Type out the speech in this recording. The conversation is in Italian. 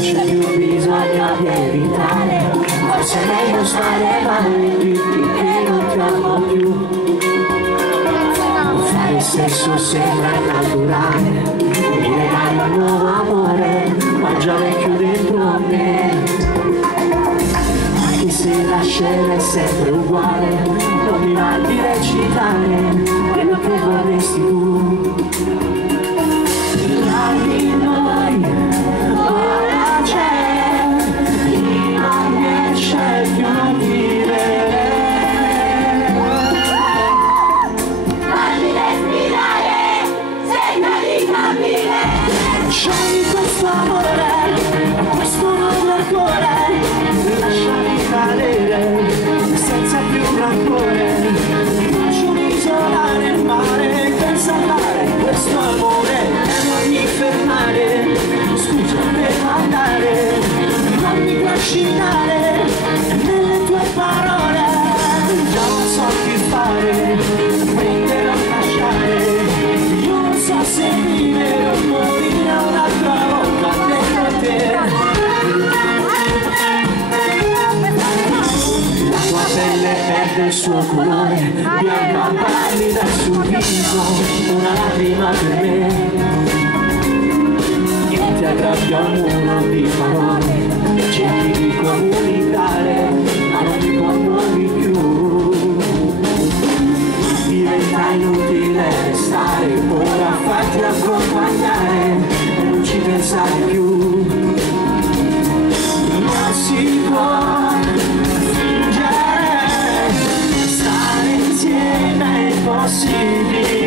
c'è più bisogno di evitare, forse è meglio stare male, dirti che non ti amo più. Fare sesso sembra naturale, mi regali un nuovo amore, ma già vecchio dentro a me. Anche se la scena è sempre uguale, non mi va di recitare quello che vorresti tu. Tra di noi ora c'è chi non riesce più a vivere. Fammi respirare, senta di capire. Scegli questo amore, questo nuovo cuore, lasciami cadere senza più rancore. Lasciami isolare il mare per salvare questo amore. Non mi fermare, scusa per andare, non mi trascinare nelle tue parole. Già non so che fare, prendere o lasciare. Io non so se vivere o morire un'altra volta dentro te. La tua pelle perde il suo colore, bianca pallida sul viso, una lacrima per me. Ti aggrappia un muro di parole, cerchi di comunicare, ma non ti muovi più. Diventa inutile restare, ora fatti accompagnare e non ci pensare più. Non si può fingere, stare insieme è impossibile.